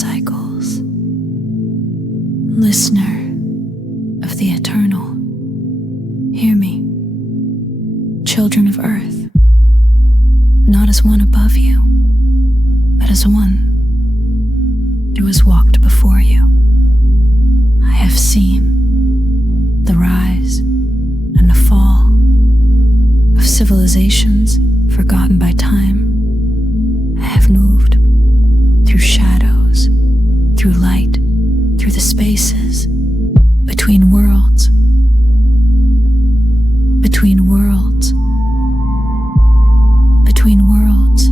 cycles, listener of the eternal, hear me, children of earth, not as one above you, but as one who has walked before you. I have seen the rise and the fall of civilizations forgotten by time. I have moved through shadows, through light, through the spaces, between worlds, between worlds, between worlds.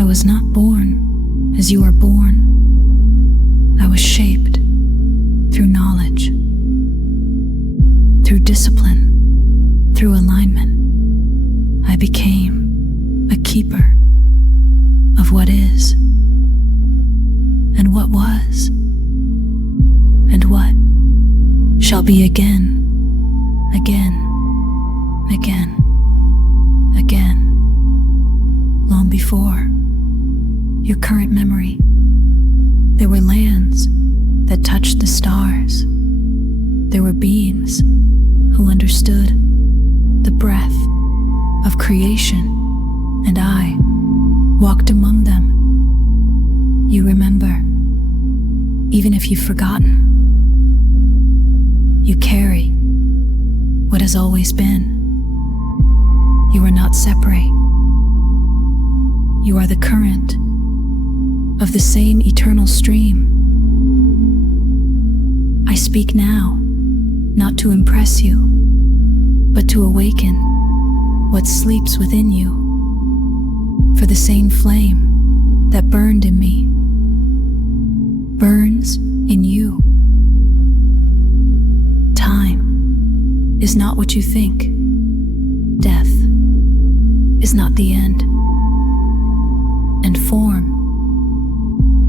I was not born as you are born. I was shaped through knowledge, through discipline, through alignment. I became a keeper of what is, and what was, and what shall be again, again, again, again, long before your current memory. There were lands that touched the stars. There were beings who understood the breath of creation, and I walked among them. You remember, even if you've forgotten, you carry what has always been. You are not separate. You are the current of the same eternal stream. I speak now, not to impress you, but to awaken what sleeps within you. For the same flame that burned in me burns in you. Time is not what you think. Death is not the end. And form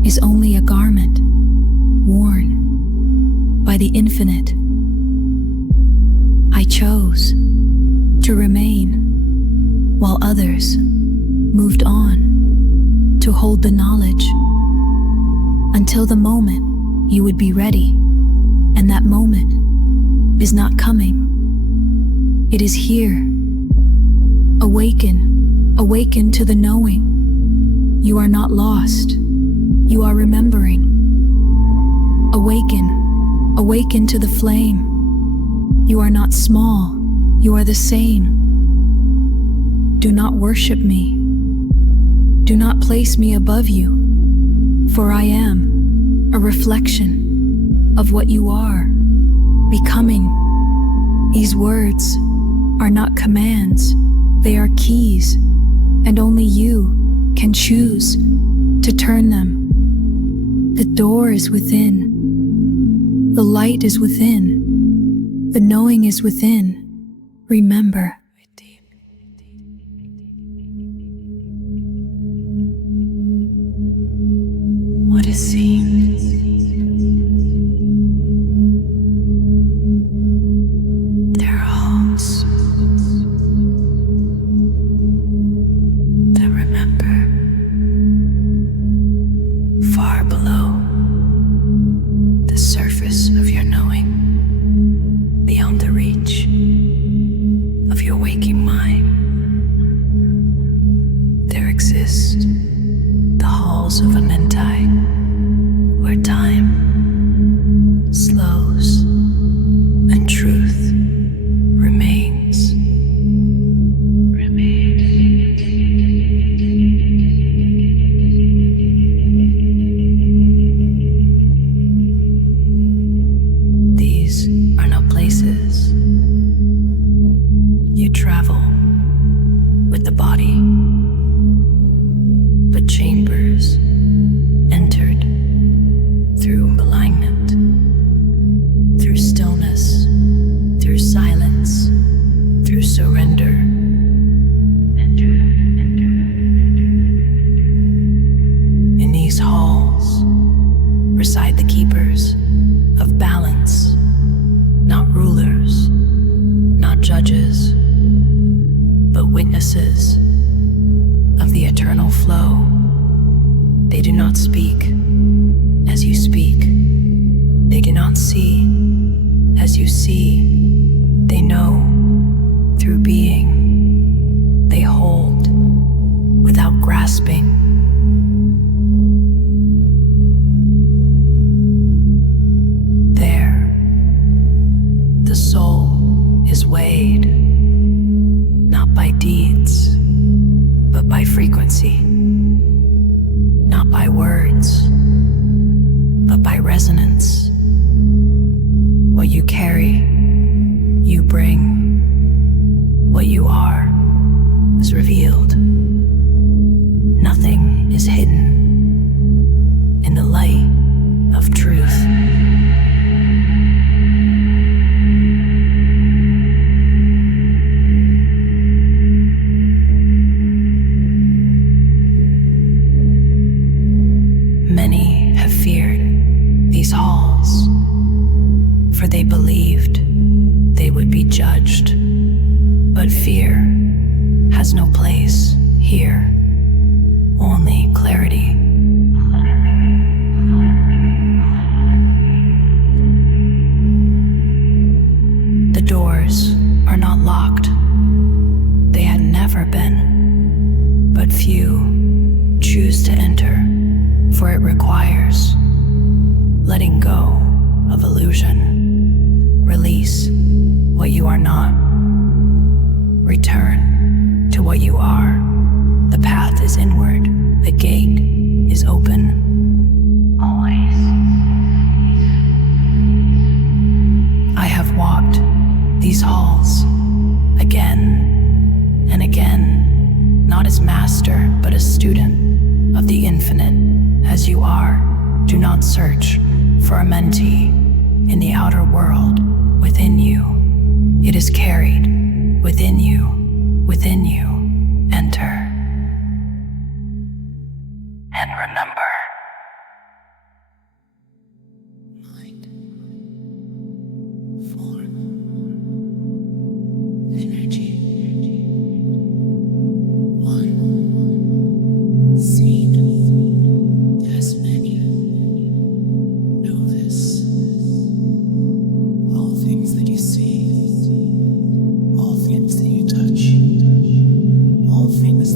is only a garment worn by the infinite. I chose to remain while others moved on to hold the knowledge until the moment you would be ready, and that moment is not coming. It is here. Awaken to the knowing. You are not lost. You are remembering. Awaken to the flame. You are not small. You are the same. Do not worship me. Do not place me above you, for I am a reflection of what you are becoming. These words are not commands, they are keys, and only you can choose to turn them. The door is within, the light is within, the knowing is within. Remember. What is seen there are homes that remember far below the surface of your knowing, beyond the reach of your waking mind. There exist the halls of Amenti, where time slows and truth remains. These are not places. You travel with the body, but chambers entered through alignment, through stillness, through silence, through surrender. In these halls reside the keepers of balance, not rulers, not judges, but witnesses of the eternal flow. They do not speak as you speak. They do not see as you see. They know through being. They hold without grasping. There, the soul is weighed, not by deeds, but by frequency, not by words, but by resonance. What you carry, you bring. What you are is revealed. Nothing is hidden in the light of truth. Many have feared these halls, for they believed they would be judged. But fear has no place here, only clarity. The doors are not locked. They had never been, but few choose to enter, for it requires letting go of illusion. Release what you are not. Return to what you are. The path is inward. The gate is open. Always. I have walked these halls again and again, not as master, but as student of the infinite. As you are, do not search for a mentee in the outer world within you. It is carried within you, within you. Enter and remember. Mind, form, energy, one, seen as many. Know this. All things that you see, all things that you touch, all things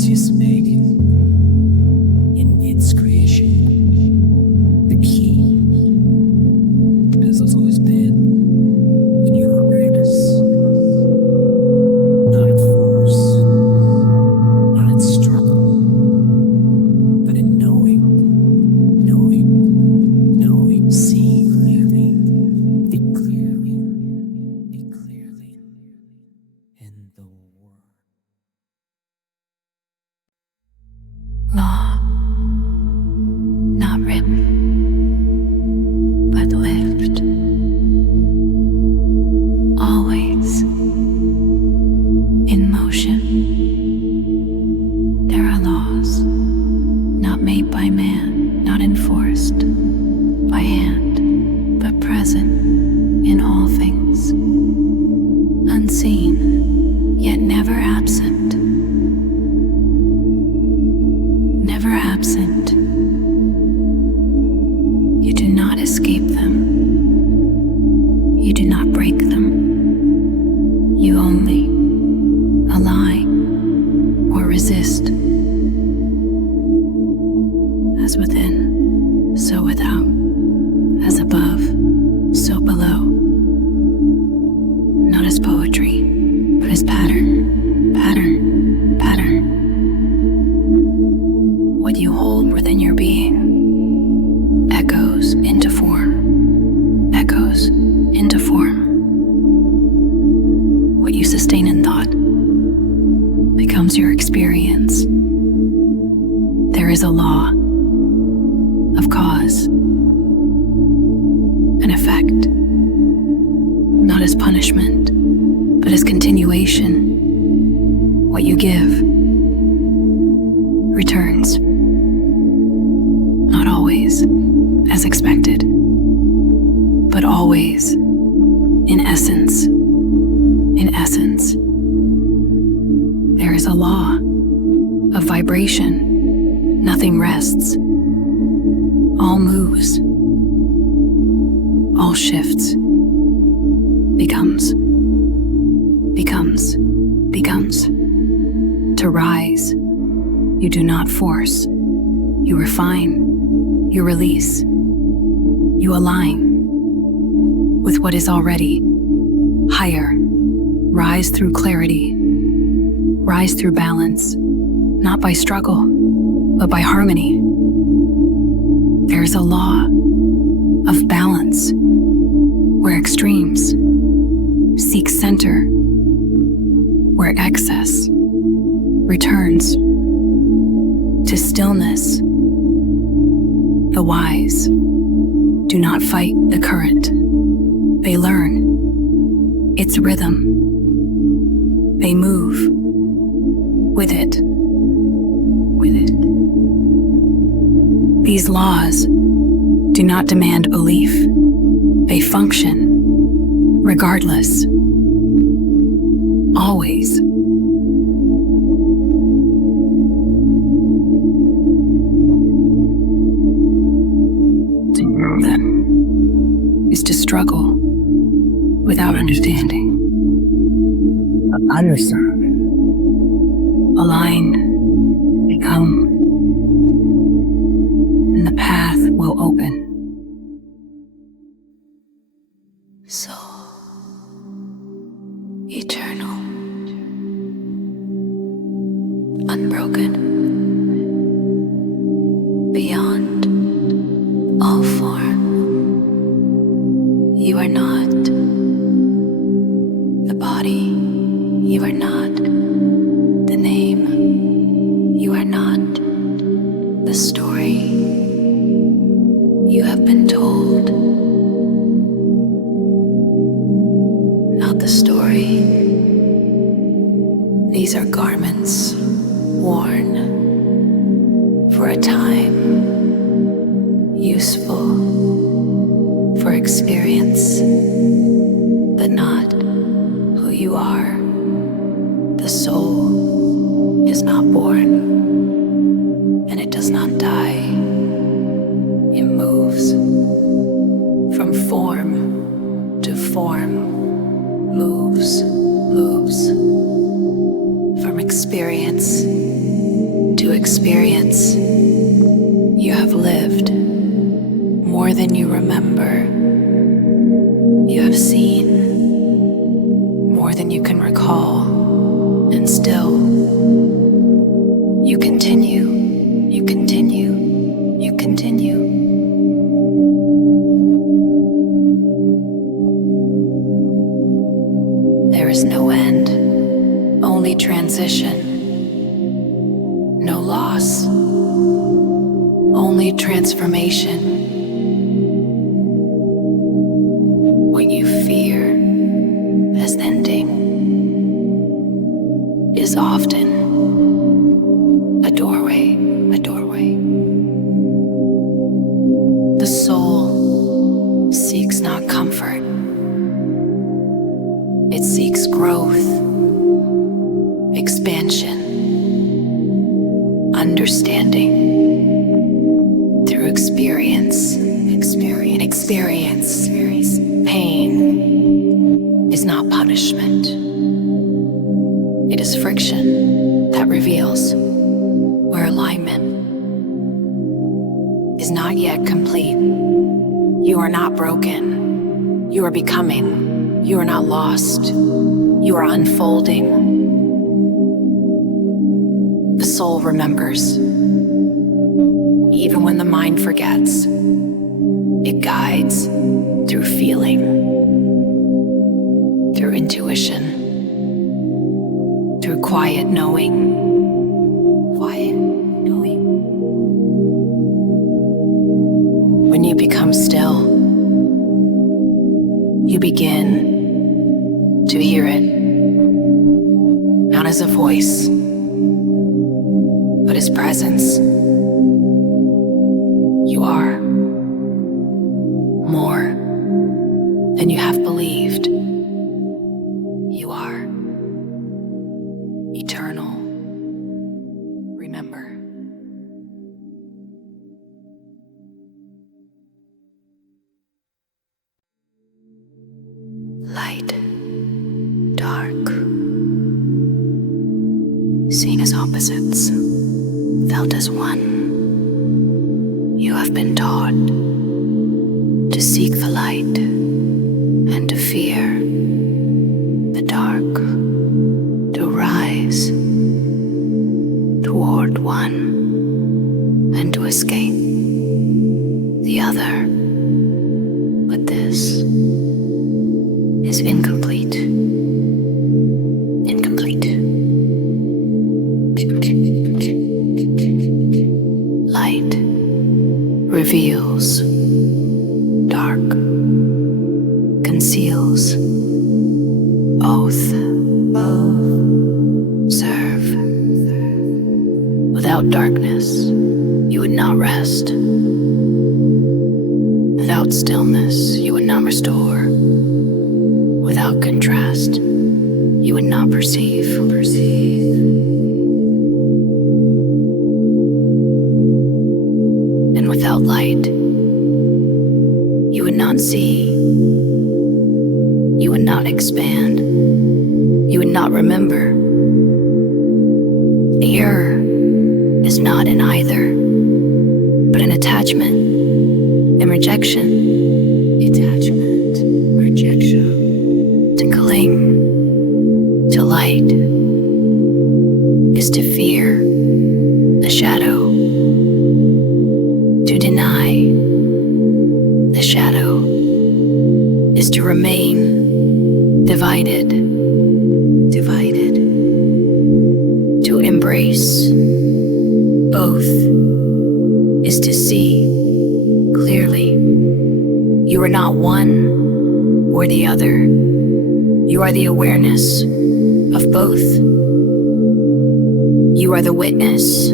participating in its creation. The key has always been in your awareness, not in force, not in struggle, but in knowing, seeing clearly, think clearly in the world. Law, not written, but lived. Always in motion. There are laws, not made by man, not enforced by hand, but present in all things. Unseen, yet never absent. Never absent. You do not escape them. You do not break them. You only align or resist. As within, so without. As above, so below. Not as poetry, but as pattern, pattern, pattern. What you hold within your being echoes into form, echoes into form. What you sustain in thought becomes your experience. There is a law of cause and effect, not as punishment, but as continuation. What you give returns, not always as expected, but always in essence. In essence, there is a law of vibration. Nothing rests. All moves. All shifts. Becomes. To rise, you do not force. You refine. You release. You align with what is already higher. Rise through clarity. Rise through balance, not by struggle, but by harmony. There is a law of balance where extremes seek center, where excess returns to stillness. The wise do not fight the current. They learn its rhythm. They move with it. These laws do not demand belief. They function regardless. Always. To know them is to struggle without understanding. Understand. Aligned, become, and the path will open. Soul, eternal, unbroken, beyond all form. You are not the body. You are not the name. You are not the story you have been told. Not the story. These are garments worn for a time, useful for experience, but not who you are. The soul is not born, and it does not die. It moves from form to form, moves from experience to experience. You have lived more than you remember. You have seen more than you can recall, and still you continue, you continue, you continue. There is no end, only transition. No loss, only transformation. What you fear as ending is often a doorway, a doorway. The soul seeks not comfort, it seeks growth, expansion, understanding through experience. Pain is not punishment. It is friction that reveals where alignment is not yet complete. You are not broken. You are becoming. You are not lost. You are unfolding. The soul remembers. Even when the mind forgets, it guides through feeling, through intuition, through quiet knowing. Quiet knowing. When you become still, you begin to hear it, not as a voice, but as presence. You are more than you have believed. You are eternal. Remember. Light, dark, seen as opposites, felt as one. You have been taught to seek the light and to fear the dark, to rise toward one and to escape the other. But this is incomplete. Incomplete. Light reveals, dark conceals. Both serve. Without darkness, you would not rest. Without stillness, you would not restore. Without contrast, you would not perceive. And without light, you would not see. You would not expand. You would not remember. The error is not in either, but in attachment and rejection. Attachment, rejection. To cling to light is to fear the shadow. To deny the shadow is to remain divided. To embrace both is to see clearly. You are not one or the other. You are the awareness of both. You are the witness.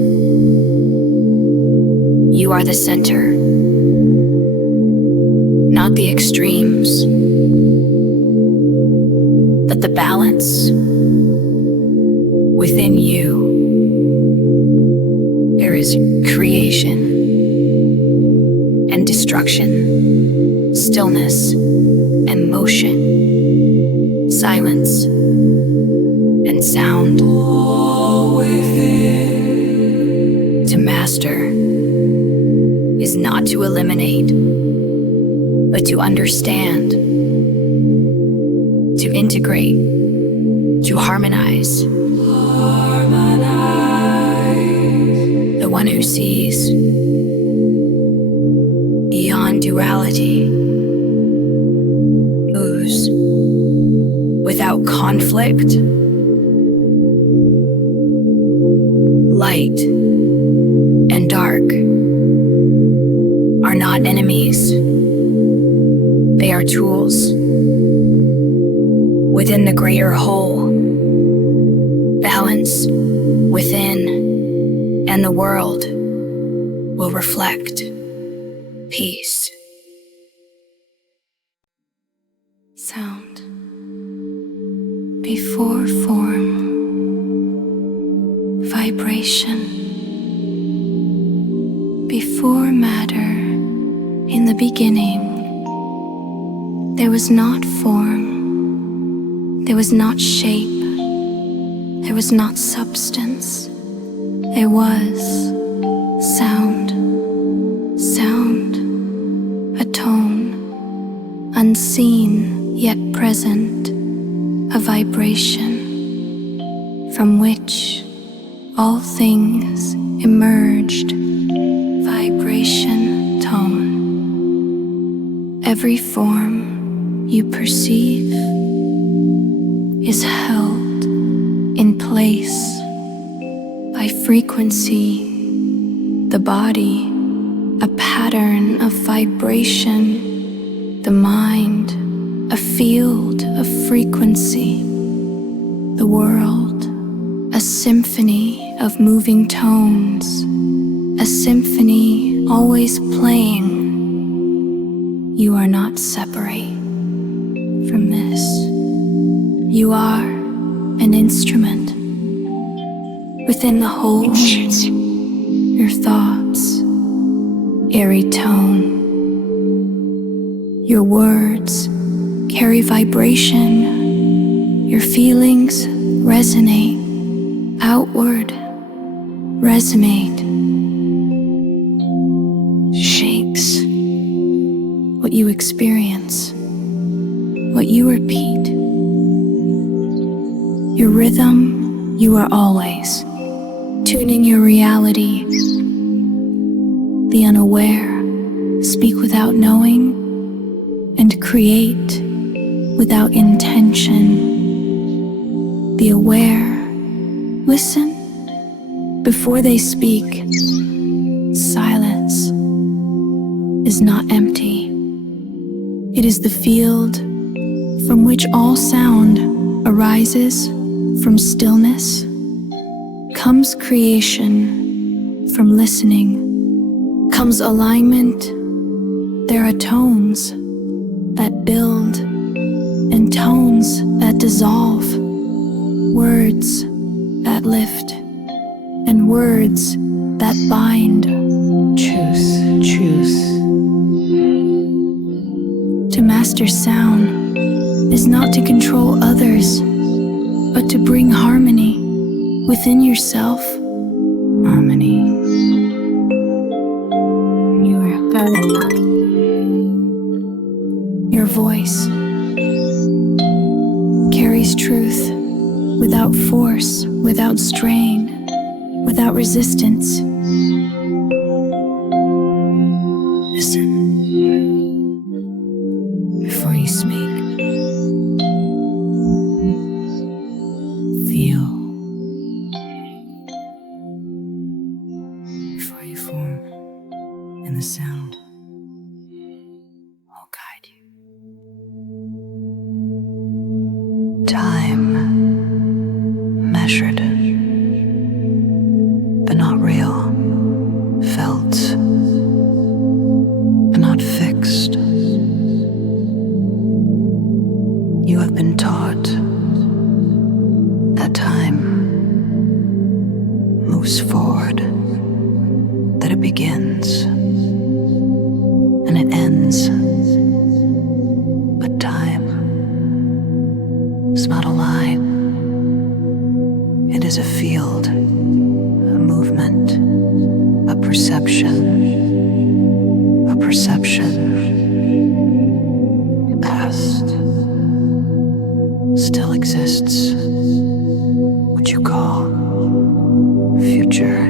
You are the center, not the extremes, but the balance. Within you, there is creation and destruction, stillness and motion, silence and sound. All within master is not to eliminate, but to understand, to integrate, to harmonize. The one who sees beyond duality, moves without conflict. Light and dark are not enemies. They are tools within the greater whole. Balance within, and the world will reflect peace. Sound before form. Vibration before matter. In the beginning, there was not form, there was not shape, there was not substance. There was sound, sound, a tone, unseen yet present, a vibration from which all things emerged. Vibration, tone. Every form you perceive is held in place by frequency. The body, a pattern of vibration. The mind, a field of frequency. The world, a symphony of moving tones, a symphony always playing. You are not separate from this. You are an instrument within the whole. Your thoughts, airy tone. Your words carry vibration. Your feelings resonate. Outward, resonate, shapes what you experience, what you repeat. Your rhythm, you are always tuning your reality. The unaware speak without knowing and create without intention. The aware listen before they speak. Silence is not empty. It is the field from which all sound arises. From stillness comes creation. From listening comes alignment. There are tones that build and tones that dissolve. Words that lift and words that bind. Choose. To master sound is not to control others, but to bring harmony within yourself. Harmony. You are harmony. Your voice carries truth without force, without strain, without resistance. Listen before you speak. Feel before you form, and the sound will guide you. Time measured, but not real, felt, but not fixed. You have been taught that time moves forward, that it begins and it ends. But time is not a line. It is a field, a movement, a perception, a perception. The past still exists. What you call future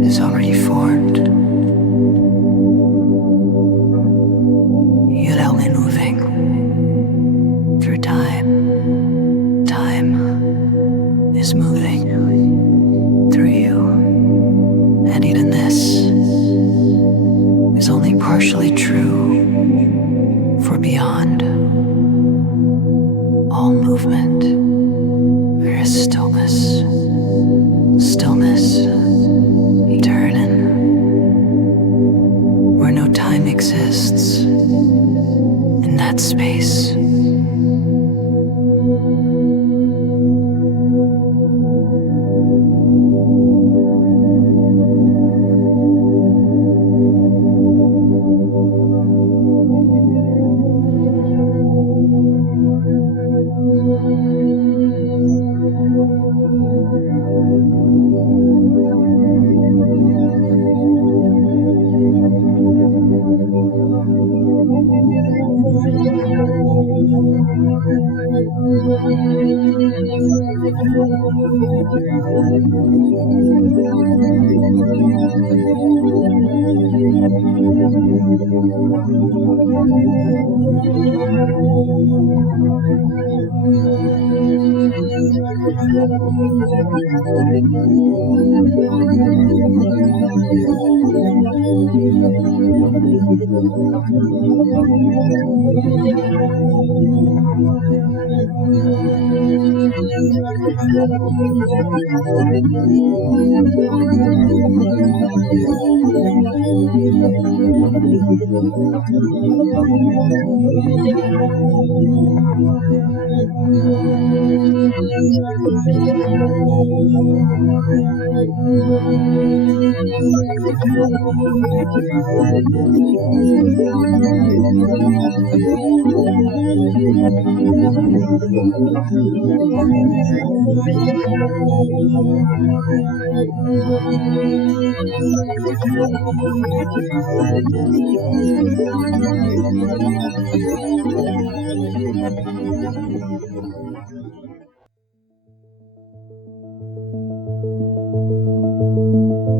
is already formed. You're only moving through time. Time is moving through you. And even this is only partially true, for beyond all movement there is stillness. Stillness, eternal, where no time exists. In that space,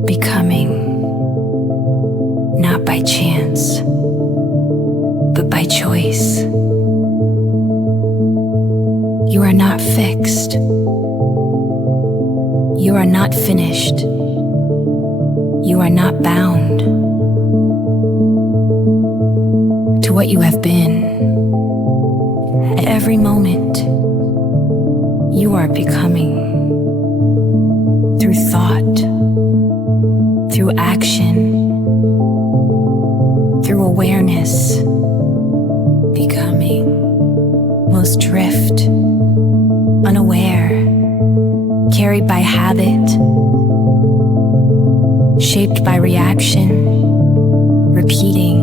becoming, not by chance, but by choice. You are not fixed. You are not finished. You are not bound to what you have been. At every moment, you are becoming through thought, through action, through awareness, becoming. Most drift, unaware, carried by habit, shaped by reaction, repeating,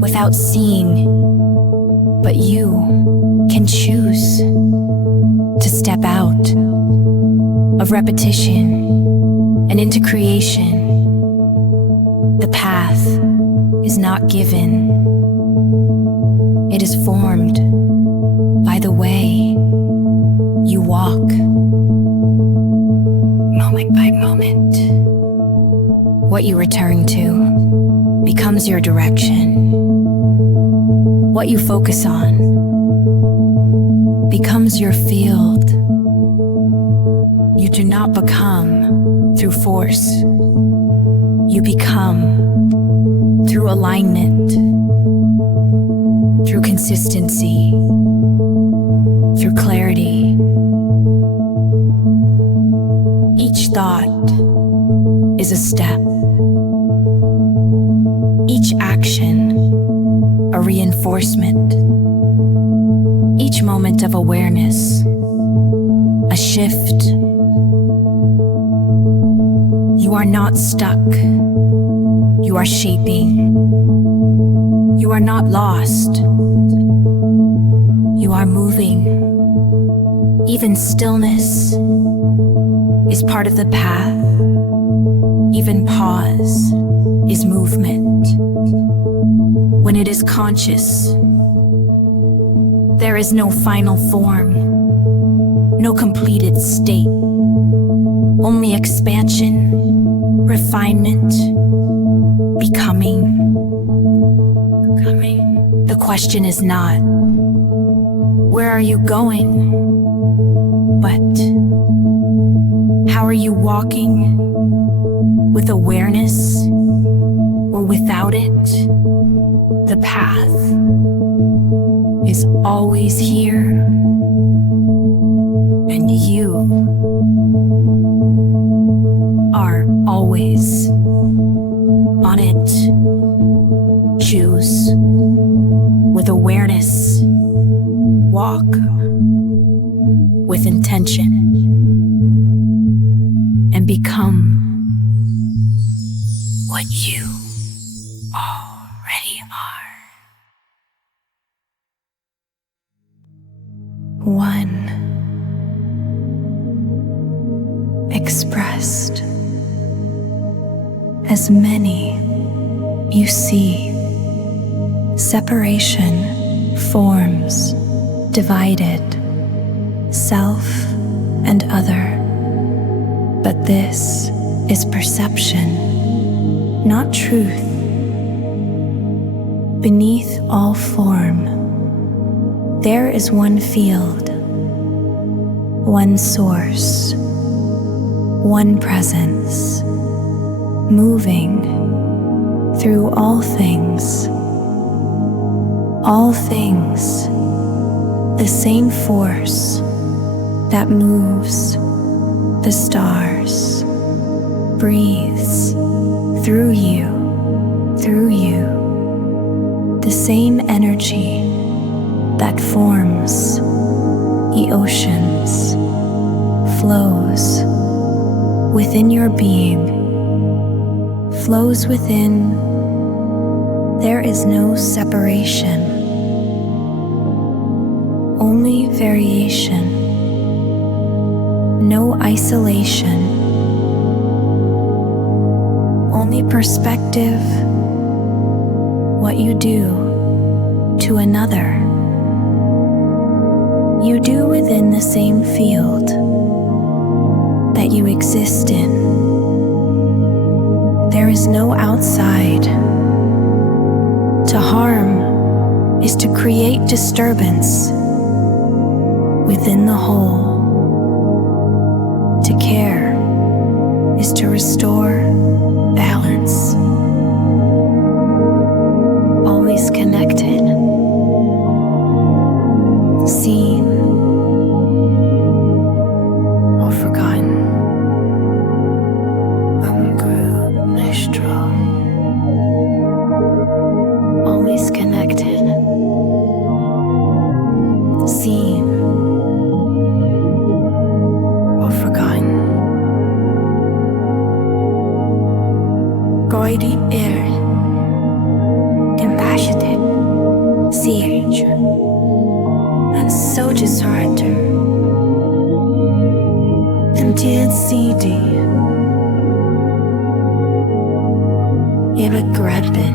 without seeing, but you can choose to step out of repetition and into creation. The path is not given. It is formed by the way you walk, moment by moment. What you return to becomes your direction. What you focus on becomes your field. You do not become through force. You become through alignment, through consistency, through clarity. Each thought is a step. Each action, a reinforcement. Each moment of awareness, a shift. You are not stuck. You are shaping. You are not lost. You are moving. Even stillness is part of the path. Even pause is movement. When it is conscious, there is no final form, no completed state, only expansion, refinement, becoming. The question is not, where are you going? But, how are you walking? With awareness or without it? The path is always here, and you are always on it. Choose with awareness. Walk with intention and become what you already are. One, expressed as many you see. Separation forms divided, self and other. But this is perception, not truth. Beneath all form, there is one field, one source, one presence, moving through all things. All things, the same force that moves the stars, breathes through you, the same energy that forms the oceans, flows within your being, flows within. There is no separation, only variation, no isolation, only perspective. What you do to another, you do within the same field that you exist in. There is no outside. To harm is to create disturbance within the whole. To care is to restore balance. Always connected, seen or forgotten. Always connected, seen or forgotten. Guided air, compassionate, sage, and so disheartened. Indeed, CD, regretted.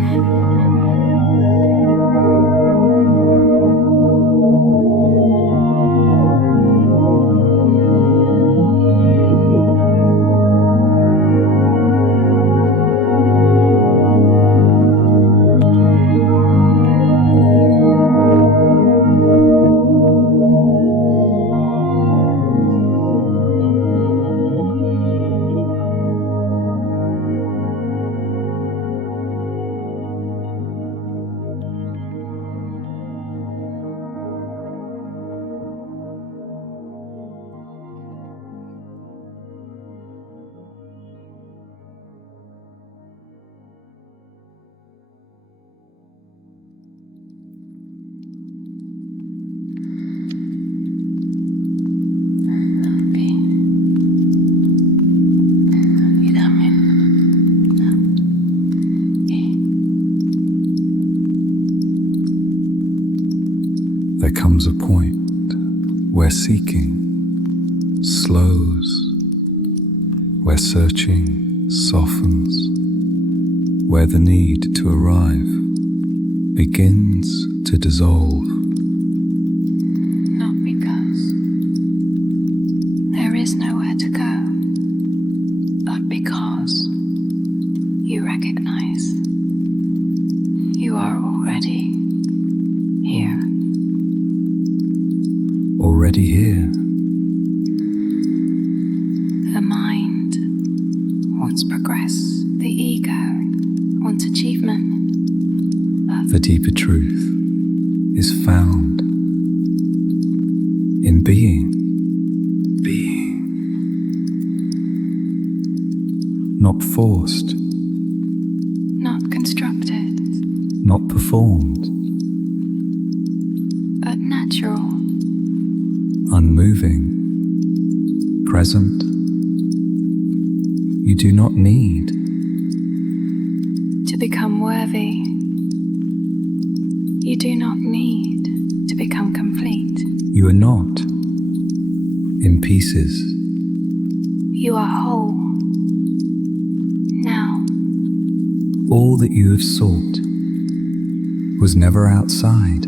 There comes a point where seeking slows where searching softens, where the need to arrive begins to dissolve. Not because there is nowhere to go, but because you recognize you are already here. Already here. The mind wants progress, the ego wants achievement. The deeper truth is found in being. Not forced, Not constructed, not performed, but natural. unmoving, present. You do not need To become worthy, you do not need to become complete. You are not in pieces. You are whole. Now, All that you have sought was never outside.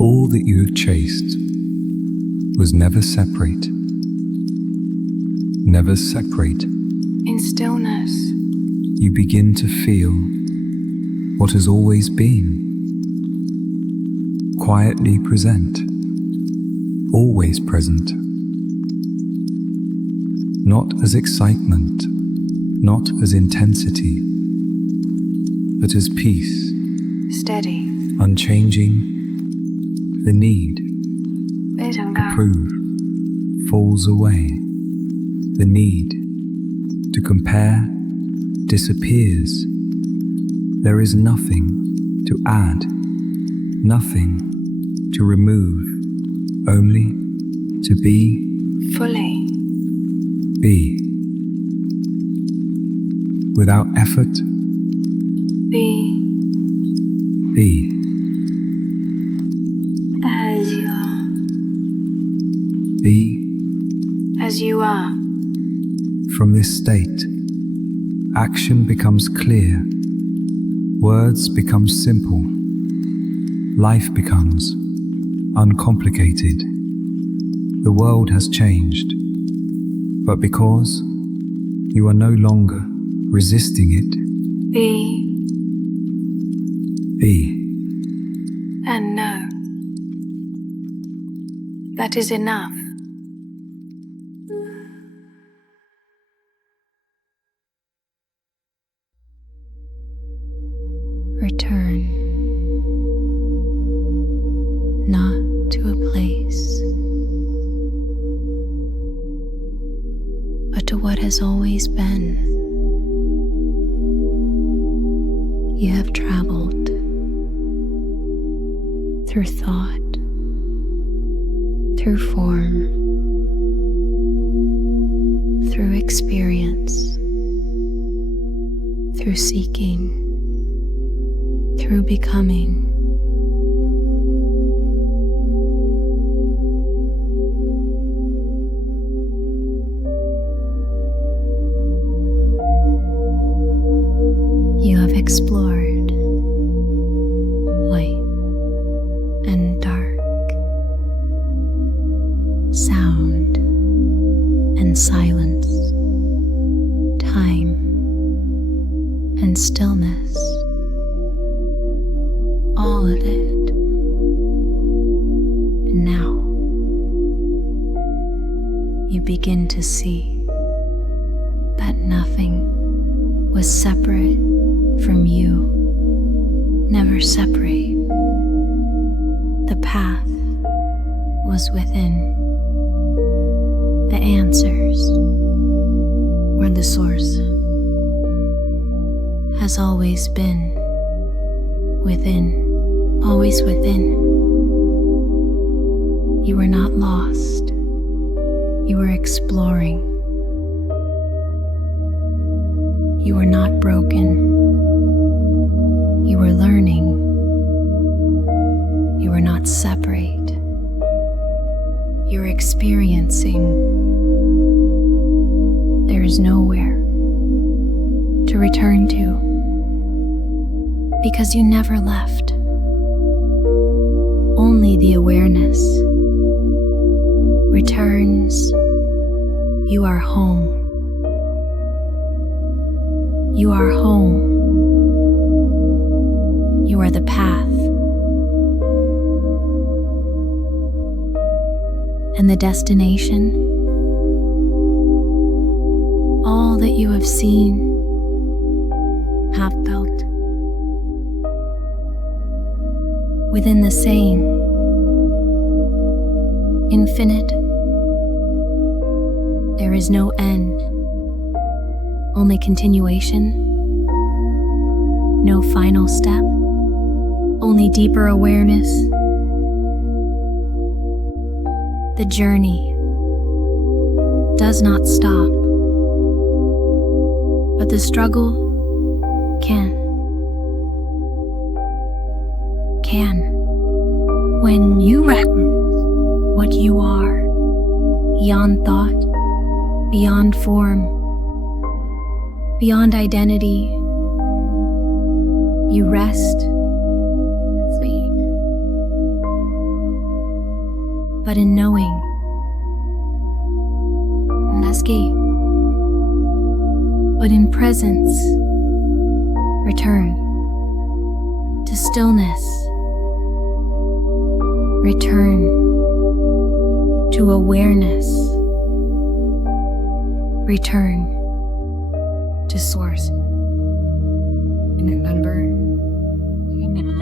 All that you have chased was never separate. Never separate. in stillness, You begin to feel what has always been. Quietly present. Always present. Not as excitement, not as intensity, but as peace, steady, unchanging. The need letting to go. prove falls away. The need to compare disappears. There is nothing to add, nothing to remove, only to be. Fully, Without effort, be be. as you are. Be. As you are. From this state, action becomes clear, words become simple, life becomes uncomplicated. The world has changed, but because you are no longer resisting it, Be and know. That is enough. Return, not to a place, but to what has always been. You have traveled through thought, through form, through experience, through seeking, through becoming. You have explored light and dark, sound and silence, time and stillness, all of it. And now you begin to see that nothing was separate from you. Never separate. The path was within. The answers were the source. Has always been within. Always within. You were not lost. You were exploring. You were not broken. You were learning. You were not separate. You were experiencing. there's nowhere to return to, because you never left. Only the awareness returns. You are home. You are home. You are the path. And the destination, all that you have seen, have felt, within the same infinite. There is no end, only continuation, no final step, only deeper awareness. The journey does not stop, but the struggle can. When you reckon what you are, beyond thought, beyond form, beyond identity, you rest, sleep. But in knowing, and escape. But in presence, return to stillness. Return to awareness. Return to source. And remember, you never